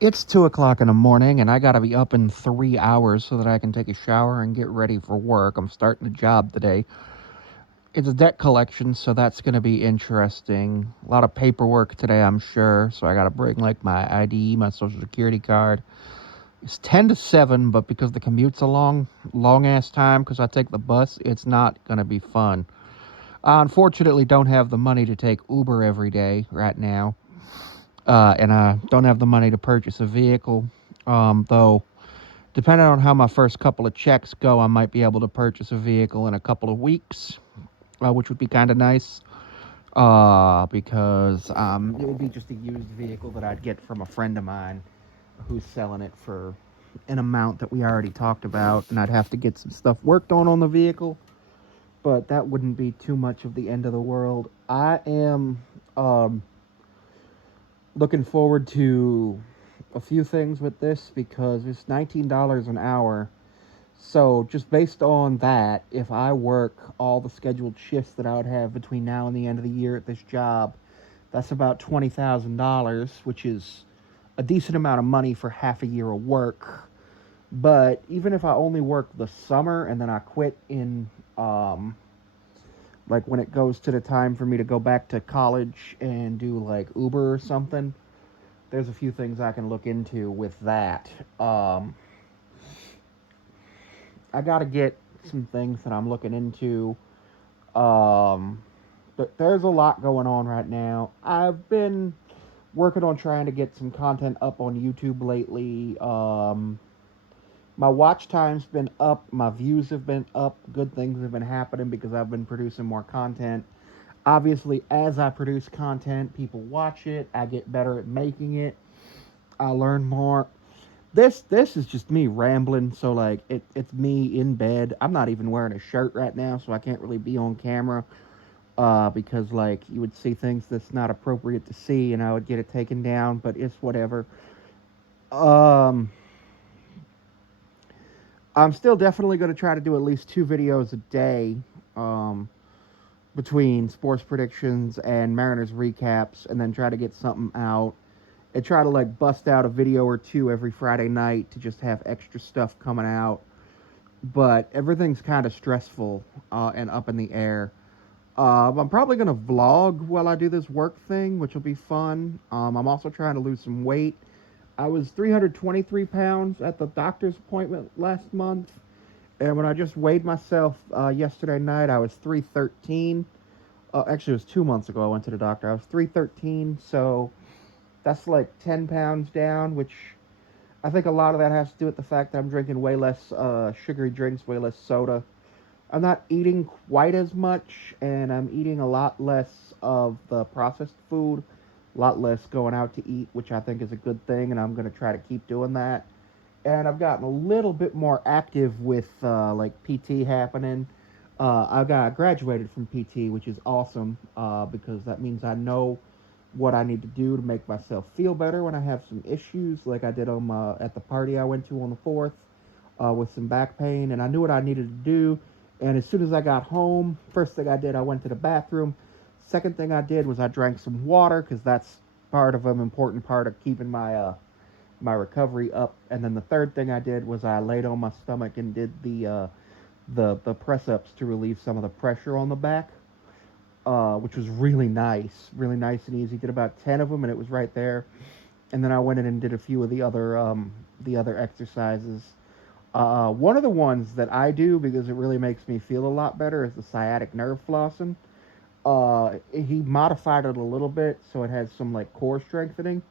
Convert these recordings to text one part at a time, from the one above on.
It's 2 o'clock in the morning, and I gotta be up in 3 hours so that I can take a shower and get ready for work. I'm starting a job today. It's a debt collection, so that's gonna be interesting. A lot of paperwork today, I'm sure. So I gotta bring like my ID, my social security card. It's 10 to 7, but because the commute's a long ass time, because I take the bus, it's not gonna be fun. I unfortunately don't have the money to take Uber every day right now, and I don't have the money to purchase a vehicle. Though depending on how my first couple of checks go, I might be able to purchase a vehicle in a couple of weeks, which would be kind of nice. Because it would be just a used vehicle that I'd get from a friend of mine who's selling it for an amount that we already talked about, and I'd have to get some stuff worked on the vehicle. But that wouldn't be too much of the end of the world. I am um, looking forward to a few things with this because it's $19 an hour. So just based on that, if I work all the scheduled shifts that I would have between now and the end of the year at this job, that's about $20,000, which is a decent amount of money for half a year of work. But even if I only work the summer and then I quit in um, like when it goes to the time for me to go back to college and do like Uber or something, there's a few things I can look into with that. Um, I got to get some things that I'm looking into. Um, but there's a lot going on right now. I've been working on trying to get some content up on YouTube lately. My watch time's been up, my views have been up, good things have been happening because I've been producing more content. Obviously, as I produce content, people watch it. I get better at making it. I learn more. This is just me rambling. So like it's me in bed. I'm not even wearing a shirt right now, so I can't really be on camera. Because like you would see things that's not appropriate to see, and I would get it taken down. But it's whatever. Um, I'm still definitely going to try to do at least 2 videos a day. Um, between sports predictions and Mariners recaps, and then try to get something out and try to like bust out a video or two every Friday night to just have extra stuff coming out. But everything's kind of stressful and up in the air. I'm probably gonna vlog while I do this work thing, which will be fun. I'm also trying to lose some weight. I was 323 pounds at the doctor's appointment last month, and when I just weighed myself yesterday night, I was 313. Actually, it was 2 months ago I went to the doctor. I was 313, so that's like 10 pounds down, which I think a lot of that has to do with the fact that I'm drinking way less sugary drinks, way less soda. I'm not eating quite as much, and I'm eating a lot less of the processed food, a lot less going out to eat, which I think is a good thing, and I'm going to try to keep doing that. And I've gotten a little bit more active with like PT happening. I graduated from PT, which is awesome because that means I know what I need to do to make myself feel better when I have some issues, like I did on at the party I went to on the 4th with some back pain, and I knew what I needed to do. And as soon as I got home, first thing I did, I went to the bathroom. Second thing I did was I drank some water because that's part of an important part of keeping my recovery up. And then the third thing I did was I laid on my stomach and did the press ups to relieve some of the pressure on the back, which was really nice and easy. Did about 10 of them, and it was right there. And then I went in and did a few of the other exercises. One of the ones that I do because it really makes me feel a lot better is the sciatic nerve flossing. He modified it a little bit so it has some like core strengthening,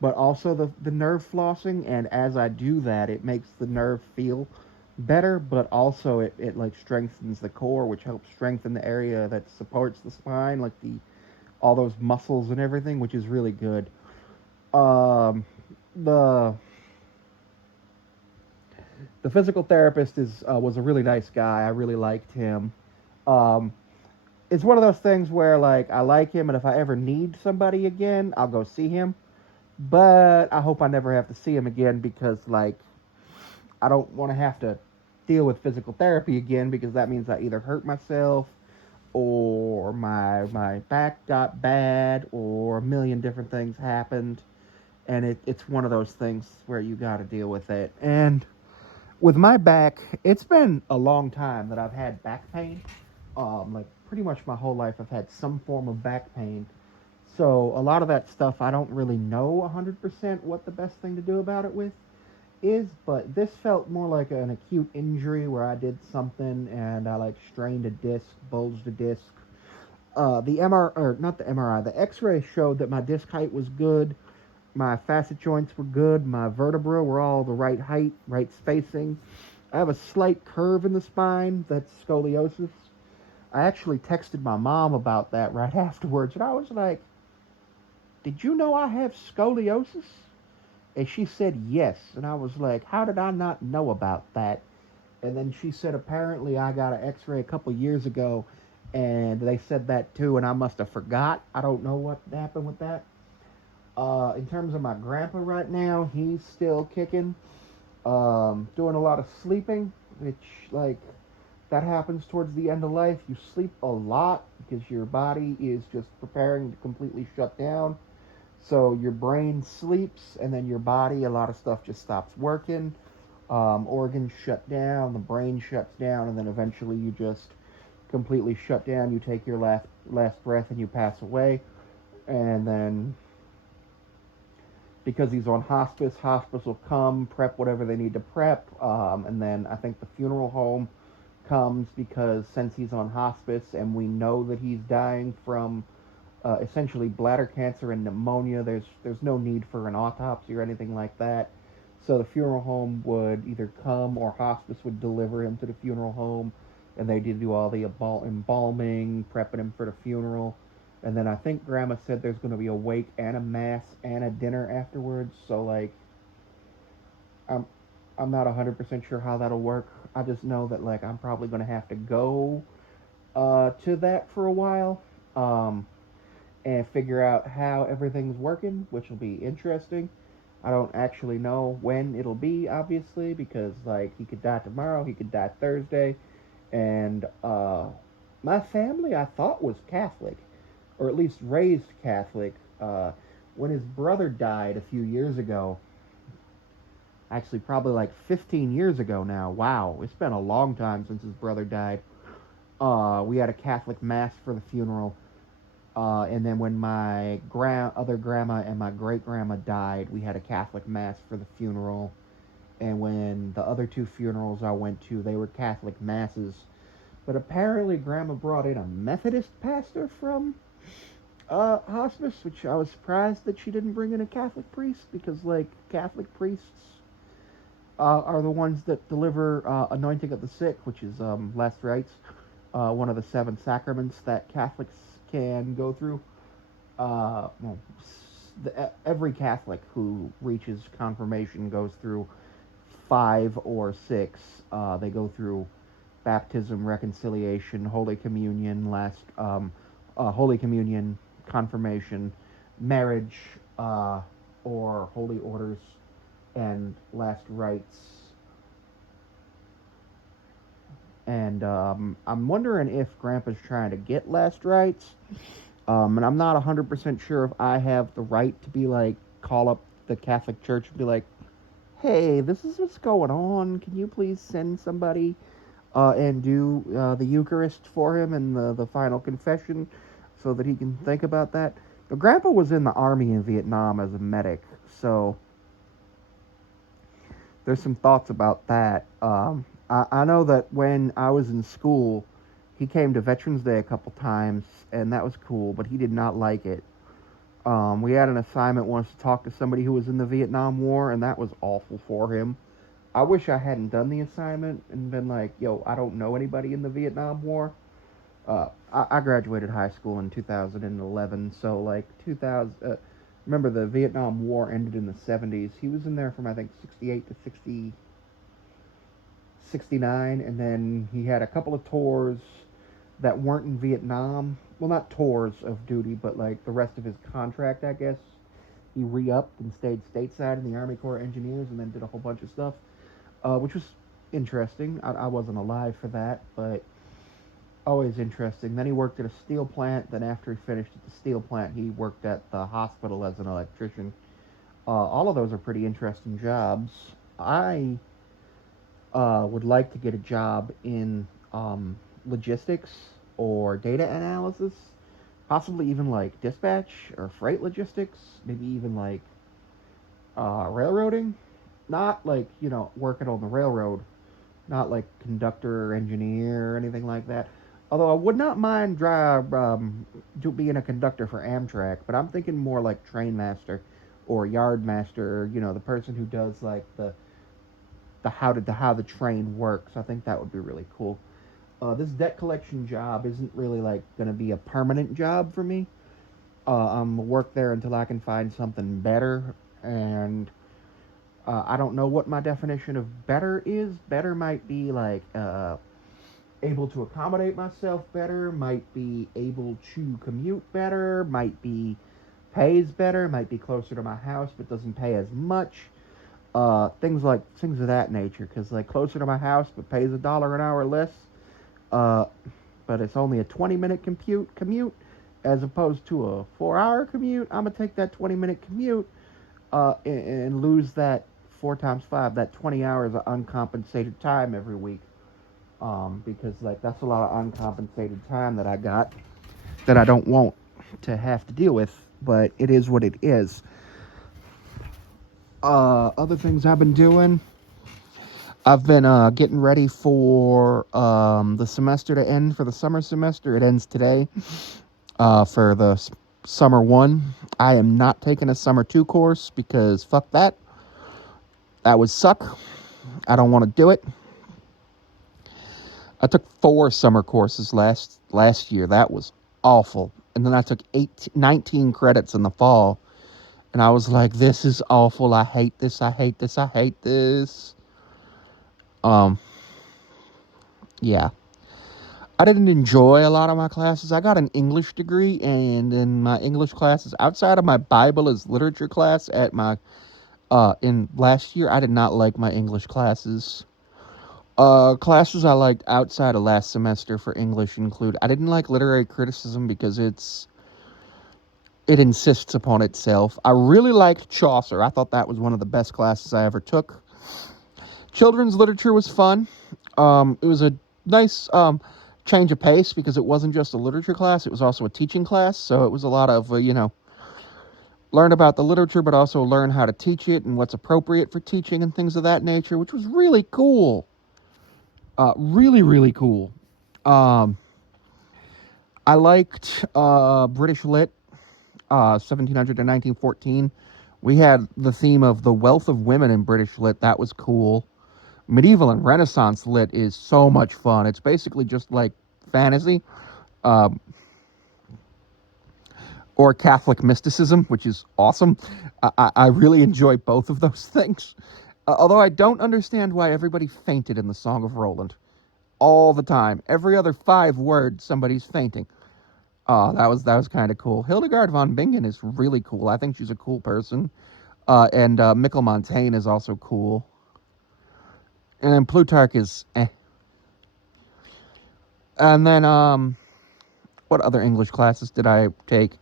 but also the nerve flossing. And as I do that, it makes the nerve feel better, but also it like strengthens the core, which helps strengthen the area that supports the spine, like the all those muscles and everything, which is really good. Um, the the physical therapist is was a really nice guy. I really liked him. Um, it's one of those things where like I like him, and if I ever need somebody again, I'll go see him. But I hope I never have to see him again because like I don't want to have to deal with physical therapy again because that means I either hurt myself or my back got bad or a million different things happened, and it's one of those things where you got to deal with it. And with my back, it's been a long time that I've had back pain. Like pretty much my whole life, I've had some form of back pain. So a lot of that stuff, I don't really know 100% what the best thing to do about it with is. But this felt more like an acute injury where I did something and I like strained a disc, bulged a disc. The MR or not the MRI, the X-ray showed that my disc height was good. My facet joints were good. My vertebrae were all the right height, right spacing. I have a slight curve in the spine. That's scoliosis. I actually texted my mom about that right afterwards, and I was like, "Did you know I have scoliosis?" And she said yes. And I was like, "How did I not know about that?" And then she said, "Apparently, I got an X-ray a couple years ago, and they said that too, and I must have forgot. I don't know what happened with that." In terms of my grandpa right now, he's still kicking, doing a lot of sleeping, which like that happens towards the end of life. You sleep a lot because your body is just preparing to completely shut down. So your brain sleeps, and then your body, a lot of stuff just stops working. Organs shut down, the brain shuts down, and then eventually you just completely shut down. You take your last breath, and you pass away. And then because he's on hospice, hospice will come, prep whatever they need to prep, and then I think the funeral home comes because since he's on hospice and we know that he's dying from essentially bladder cancer and pneumonia, there's no need for an autopsy or anything like that. So the funeral home would either come or hospice would deliver him to the funeral home, and they did do all the embalming, prepping him for the funeral. And then I think Grandma said there's going to be a wake and a mass and a dinner afterwards. So like, I'm I'm not 100% sure how that'll work. I just know that like I'm probably going to have to go to that for a while. Um, and figure out how everything's working, which will be interesting. I don't actually know when it'll be, obviously, because like he could die tomorrow, he could die Thursday, and my family I thought was Catholic, or at least raised Catholic. When his brother died a few years ago, actually probably like 15 years ago now. Wow, it's been a long time since his brother died. We had a Catholic mass for the funeral. And then when my other grandma and my great grandma died, we had a Catholic mass for the funeral. And when the other two funerals I went to, they were Catholic masses. But apparently, grandma brought in a Methodist pastor from hospice, which I was surprised that she didn't bring in a Catholic priest because, like, Catholic priests are the ones that deliver anointing of the sick, which is last rites, one of the seven sacraments that Catholics can go through. Well, every Catholic who reaches confirmation goes through five or six. They go through baptism, reconciliation, Holy Communion, Holy Communion, confirmation, marriage, or holy orders, and last rites. And I'm wondering if Grandpa's trying to get last rites. And I'm not 100% sure if I have the right to be like, call up the Catholic Church and be like, hey, this is what's going on. Can you please send somebody and do the Eucharist for him and the final confession so that he can think about that? But Grandpa was in the army in Vietnam as a medic, so there's some thoughts about that. I know that when I was in school, he came to Veterans Day a couple times, and that was cool, but he did not like it. We had an assignment once to talk to somebody who was in the Vietnam War, and that was awful for him. I wish I hadn't done the assignment and been like, yo, I don't know anybody in the Vietnam War. I graduated high school in 2011, so like 2000. Remember, the Vietnam War ended in the 70s. He was in there from I think 68 to 69, and then he had a couple of tours that weren't in Vietnam. Well, not tours of duty, but like the rest of his contract, I guess. He re-upped and stayed stateside in the Army Corps of Engineers, and then did a whole bunch of stuff, which was interesting. I wasn't alive for that, but always interesting. Then he worked at a steel plant. Then after he finished at the steel plant, he worked at the hospital as an electrician. All of those are pretty interesting jobs. I would like to get a job in logistics or data analysis, possibly even like dispatch or freight logistics, maybe even like railroading. Not like, working on the railroad, not like conductor or engineer or anything like that. Although I would not mind being a conductor for Amtrak, but I'm thinking more like train master or yard master, the person who does like the how the train works. I think that would be really cool. This debt collection job isn't really like going to be a permanent job for me. I'm gonna work there until I can find something better, and I don't know what my definition of better is. Better might be like able to accommodate myself better, might be able to commute better, might be pays better, might be closer to my house but doesn't pay as much. Things of that nature. Because like closer to my house but pays $1 an hour less. Uh, but it's only a 20-minute commute as opposed to a 4-hour commute. I'm gonna take that 20-minute commute and lose that 4 times 5, that 20 hours of uncompensated time every week. Because like that's a lot of uncompensated time that I got that I don't want to have to deal with. But it is what it is. Other things I've been doing. I've been getting ready for the semester to end for the summer semester. It ends today for the summer 1. I am not taking a summer 2 course because fuck that. That would suck. I don't want to do it. I took 4 summer courses last year. That was awful. And then I took 19 credits in the fall. And I was like, this is awful. I hate this. I hate this. I hate this. Yeah. I didn't enjoy a lot of my classes. I got an English degree, and in my English classes, outside of my Bible as literature class at my in last year, I did not like my English classes. Classes I liked outside of last semester for English include I didn't like literary criticism because it insists upon itself. I really liked Chaucer. I thought that was one of the best classes I ever took. Children's literature was fun. It was a nice change of pace because it wasn't just a literature class, it was also a teaching class. So it was a lot of, learn about the literature, but also learn how to teach it and what's appropriate for teaching and things of that nature, which was really cool. Really, really cool. Um, I liked British Lit, 1700 to 1914. We had the theme of the wealth of women in British Lit. That was cool. Medieval and Renaissance Lit is so much fun. It's basically just like fantasy. Um, or Catholic mysticism, which is awesome. I really enjoy both of those things. Although I don't understand why everybody fainted in the Song of Roland all the time. Every other 5 words, somebody's fainting. That was kind of cool. Hildegard von Bingen is really cool. I think she's a cool person. And Mikkel Montaigne is also cool. And then Plutarch is eh. And then what other English classes did I take?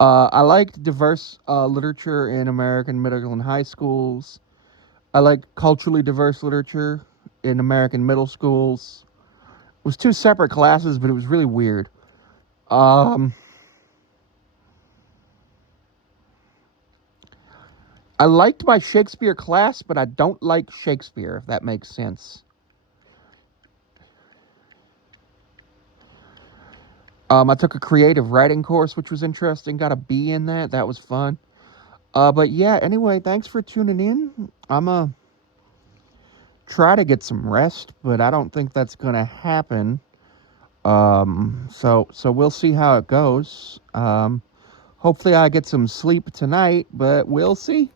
I liked diverse literature in American middle and high schools. I liked culturally diverse literature in American middle schools. It was 2 separate classes, but it was really weird. I liked my Shakespeare class, but I don't like Shakespeare, if that makes sense. I took a creative writing course, which was interesting. Got a B in that. That was fun. But yeah, anyway, thanks for tuning in. I'm going to try to get some rest, but I don't think that's going to happen. So we'll see how it goes. Hopefully I get some sleep tonight, but we'll see.